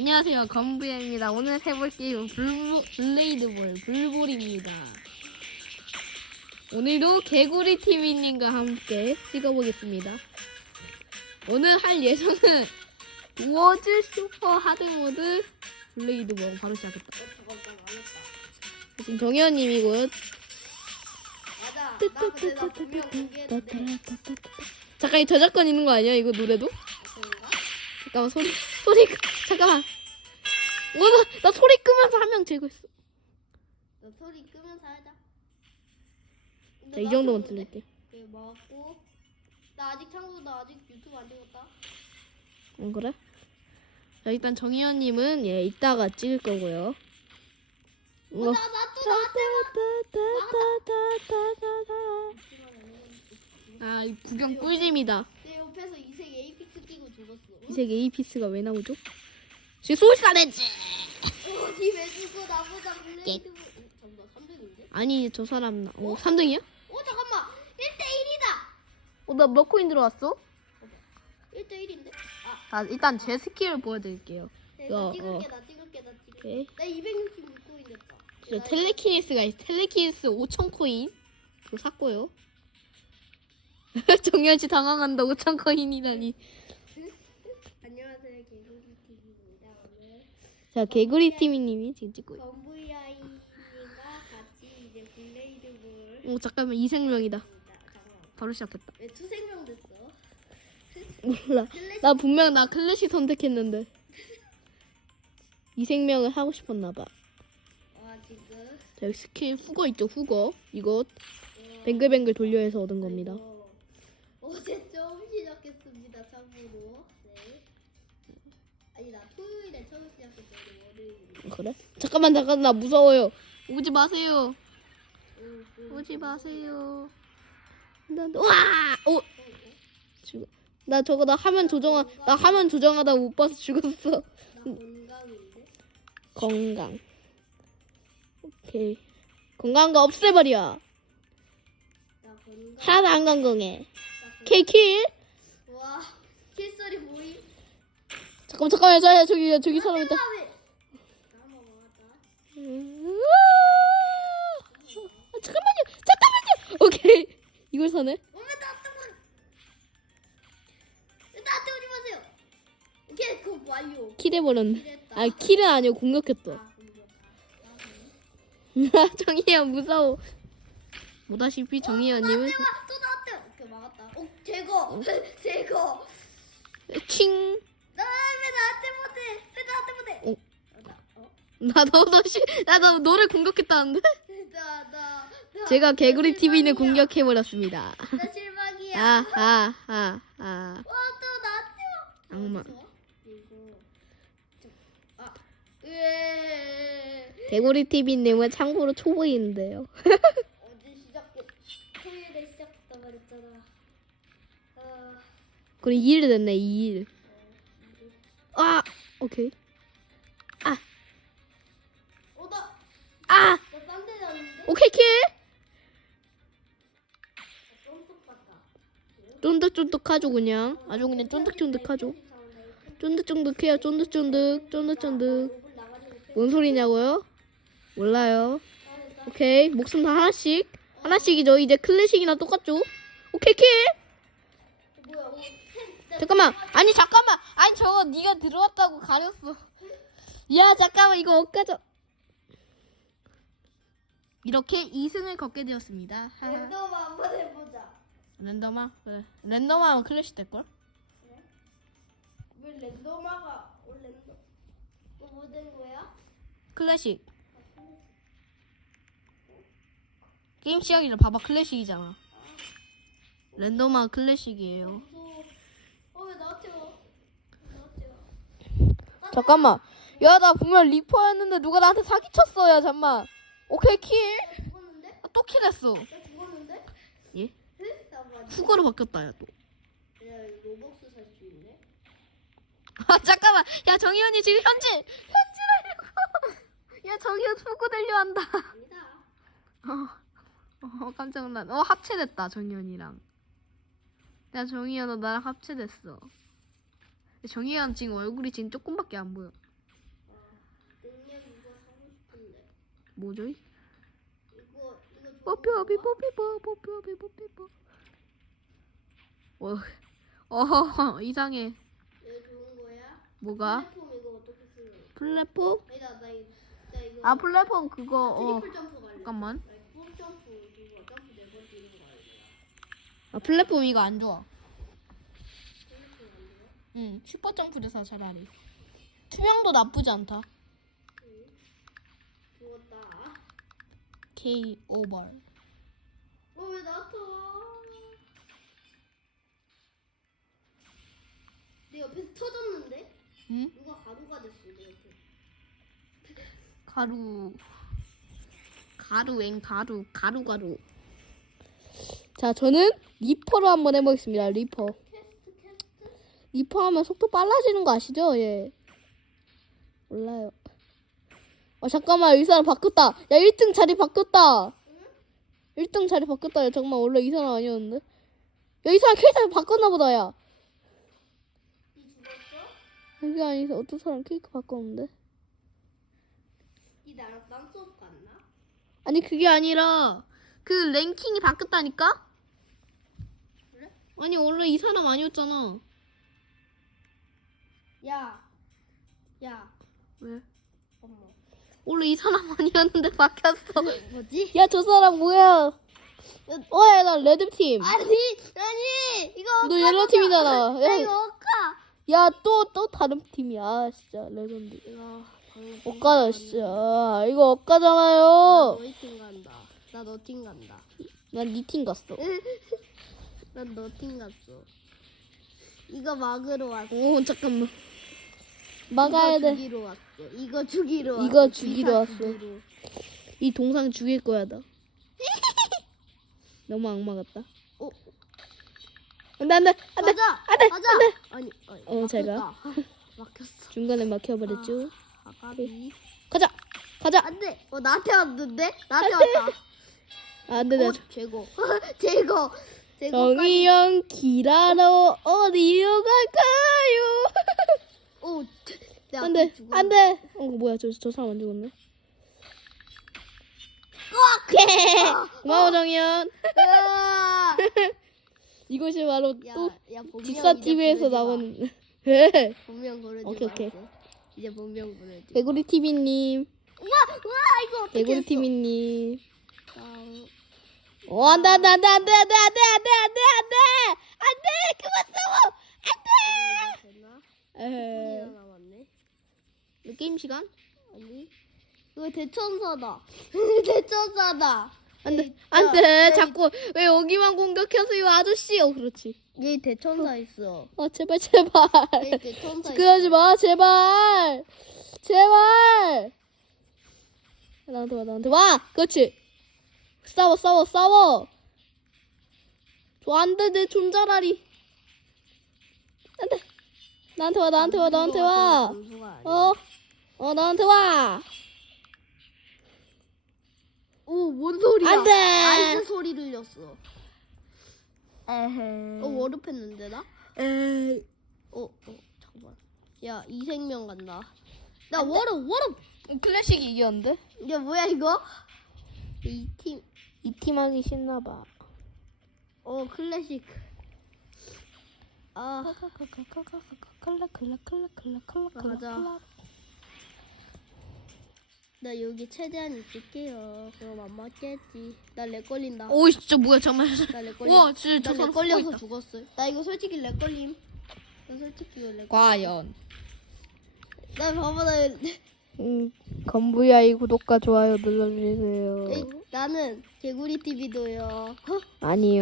안녕하세요 건부야입니다 오늘 해볼 게임은 블루, 블레이드볼 불볼입니다 오늘도 개구리 TV님과 함께 찍어보겠습니다 오늘 할 예정은 워즈 슈퍼 하드모드 블레이드볼 바로 시작했다. 지금 공개했는데. 잠깐 이 저작권 있는 거 아니야 이거 노래도? 잠깐만 소리 소리 끄- 잠깐만 오나 나 소리 끄면서 한명 제거했어 너 소리 끄면서 하자. 근데 자 이나 정도만 들었는데? 들을게 오케이 먹었고. 나 아직 참고로 나 아직 유튜브 안 찍었다. 응 그래? 자 일단 정희연님은 예 이따가 찍을 거고요. 이거 나나 또 나한테 아이 구경 꿀잼이다. 내 옆에서 이색 에이픽스 끼고 죽었어. 이색 에이피스가 왜 나오죠? 지금 소울사네지. 어, 니왜 죽어 나보다 블레이드. 어, 잠깐 3등인데? 아니 저 사람 나. 어 3등이야? 어 잠깐만 1대 1이다. 어 나 몇 코인 들어왔어? 1대 1인데? 아, 자 일단 제 스킬을 보여드릴게요. 내가 어, 찍을게 어. 나 찍을게 나 찍을게. 오케이. 나 266코인 됐다. 저 나 텔레키네스가 있어. 텔레키네스 5천 코인. 그거 샀고요. 정현 씨 당황한다. 5천 코인이라니. 개구리 TV입니다 오늘 자 개구리 티미님이 지금 찍고 있어. 건부야이님과 같이 이제 블레이드볼 오 잠깐만 이 생명이다. 잠깐만 바로 시작했다. 왜 투생명 됐어? 몰라. 클래식 나 분명 나 클래식 선택했는데 이 생명을 하고 싶었나 봐. 와 지금 자 여기 스킬 후거 있죠 후거 이거 뱅글뱅글 돌려 해서 얻은 겁니다. 이거 어제 처음 시작했습니다 참고로 그래? 잠깐만 잠깐 나 무서워요. 오지 마세요. 오지 마세요. 나 와! 어 죽어. 나 저거 나 화면 조정하 나 화면 조정하다 못 봐서 죽었어. 건강. 오케이. 건강한 거 없애버려. 하나도 안 건강해. 케이킬. 와 킬 소리 모임 잠깐만 잠깐만 저 저기 저기 사람 있다. 아, 잠깐만요. 잠깐만요. 오케이. 이걸 사네. 오면 나 뜨문 나한테 오지 마세요 오케이 그거 완료 킬해 버렸네. 킬했다 아 킬은 아니고 공격했어. 아, 공격. 정희연 무서워. 보다시피 정희연님은 아, 또 나한테 오케이 막았다 어 제거 제거 칭. 나너 씨, 나너 너를 공격했다는데? 나, 나, 나, 제가 개구리 나 TV는 실망이야. 공격해 버렸습니다. 나 실망이야 아, 아, 아, 아. 와 또 나한테 와 악마. 어디서 와? 이거 저- 아 으에 개구리 TV님은 참고로 초보인데요. 어제 시작했 토요일에 시작했다 말했잖아 아 그리고 2일 됐네, 2일. 아, 오케이. 케이 킬. 쫀득 같다 쫀득쫀득하죠 그냥. 아주 그냥 쫀득쫀득하죠. 쫀득쫀득해요, 쫀득쫀득, 쫀득쫀득. 뭔 소리냐고요? 몰라요. 오케이, 목숨 다 하나씩. 하나씩이죠. 이제 클래식이나 똑같죠? 오케이 킬. 잠깐만. 아니 잠깐만. 아니 저거 네가 들어왔다고 가렸어. 야 잠깐만 이거 엇가져. 이렇게 2승을 걷게 되었습니다. 하하. 랜덤 한번 해보자 랜덤아 그래. 랜덤하면 클래식 될 걸? 왜 랜덤화가 어 랜덤 뭐된 거야? 클래식. 게임 시작이라 봐봐 클래식이잖아. 랜덤화 클래식이에요. 무서워 어 왜 나한테 와 나한테 와 잠깐만. 야 나 분명 리퍼였는데 누가 나한테 사기쳤어 야 잠만. 오케이 킬. 나 죽었는데? 아, 또 킬했어. 나 죽었는데? 예? 응? 나 맞아 후거로 바뀌었다 야 또. 야 로벅스 살 수 있네 아 잠깐만 야 정희연이 지금 현질 현질하려고 야 정희연 후구 되려 한다 아니다 어, 어 깜짝 놀랐 어 합체됐다 정희연이랑 야 정희연 너 나랑 합체됐어 정희연 지금 얼굴이 지금 조금밖에 안 보여 뭐죠? 뽀삐뽀삐 뽀삐뽀 뽀삐뽀삐 뽀삐뽀. 어, 어허 이상해. 뭐가? 플랫폼? 아 플랫폼 그거 어. 잠깐만. 아 플랫폼 이거 안 좋아. 응 슈퍼 점프를 사 차라리 투명도 나쁘지 않다. 응. 죽었다. K 오버. 어왜 나타? 내 옆에서 터졌는데? 응? 누가 가루가 됐어 내 옆에. 가루. 가루 엥 가루 가루 가루. 자 저는 리퍼로 한번 해보겠습니다. 리퍼. 리퍼 하면 속도 빨라지는 거 아시죠? 예. 몰라요. 아 잠깐만 이 사람 바뀌었다. 야 1등 자리 바뀌었다. 1등 자리 바뀌었다. 야 잠깐만 원래 이 사람 아니었는데. 야 이 사람 캐릭터 바꿨나 보다 야. 그게 아니서 어떤 사람 케이크 바꿨는데. 니 나랑 딴 수업 갔나? 아니 그게 아니라 그 랭킹이 바뀌었다니까? 그래? 아니 원래 이 사람 아니었잖아. 야, 야, 왜? 엄마. 원래 이 사람 아니었는데 바뀌었어. 뭐지? 야 저 사람 뭐야? 어 야 나 레드 팀. 아니, 아니, 이거 너 엇가잖아. 옐로 팀이잖아. 야, 야, 이거 엇가. 야또 또 다른 팀이야 아, 진짜 레전드. 엇가다 진짜. 이거 나 엇가잖아요. 너희 팀 간다. 나 너팀 간다. 난네팀 갔어. 난 너팀 갔어. 이거 막으러 왔어. 오 잠깐만. 막아야 이거 돼. 죽이러 왔어. 이거 죽이러 왔어. 이거 죽이러 기사 왔어. 이 동상 죽일 거야 나. 너무 악마 같다. 어, 안돼 안돼 안돼. 맞아. 안 돼, 맞아. 안 돼. 아니, 아니. 어, 잘 가. 막혔다. 막혔어. 중간에 막혀버렸죠. 아가비. 가자 가자. 안 돼. 어, 나한테 왔는데? 나한테 왔다. 아, 안돼 나 어, 제거. 제거. 제거. 정의영 길하러 어디로 갈까요? 오, 내 안돼. 안돼. 어 뭐야 저 저 사람 안 죽었네. 오케이. 고마워 정의연. 으아! 이것이 바로 야, 또 야, 본명 직사 이제 TV에서 부르지 마. 나오는 네. 본명 부르지 오케이, 마. 오케이. 이제 본명 부르지. 개구리 TV님, 우와, 우와, 이거 어떻게 개구리 했어? TV님. 아, 어 안돼 안돼 안돼 안돼 안돼 안돼 안돼 안돼 안돼 안돼 그만 싸워 이거 되나? 안돼. 소리가 남았네. 게임 시간? 아니. 이거 대천사다. 대천사다. 안돼 야, 안돼 야, 자꾸 왜 여기만 공격해서요 아저씨 어 그렇지 여기 대천사 있어. 아 제발 제발 대천사 그러지 있어. 마 제발 제발 나한테 와 나한테 와 그렇지 싸워 싸워 싸워 저 안돼 내 존잘하리 안돼 나한테 와 나한테 와 나한테 와 점수가 아니야. 어? 어 나한테 와 오, 뭔 소리야? 안 돼. 아이스 소리 들렸어. 에헤 어, 워룹했는데 나? 에이 어, 어, 잠깐만. 야, 이 생명 간다. 나 워룹, 워룹. 클래식이 이겼는데? 이게 뭐야 이거? 이 팀. 이 팀 하기 싫나봐 어, 클래식. 아, 가자. 나 여기 최대한 있을게요. 그럼 안 맞겠지. 나 렉 걸린다. 오 진짜 뭐야 잠깐만 나렉 걸려. 와 진짜 저 나렉 걸려서 죽었어. 나 이거 솔직히 렉 걸림. 나 솔직히 이거 렉. 과연 나 봐봐 나. 음, 건부야이 구독과 좋아요 눌러주세요 에이, 나는 개구리 TV도요. 아니요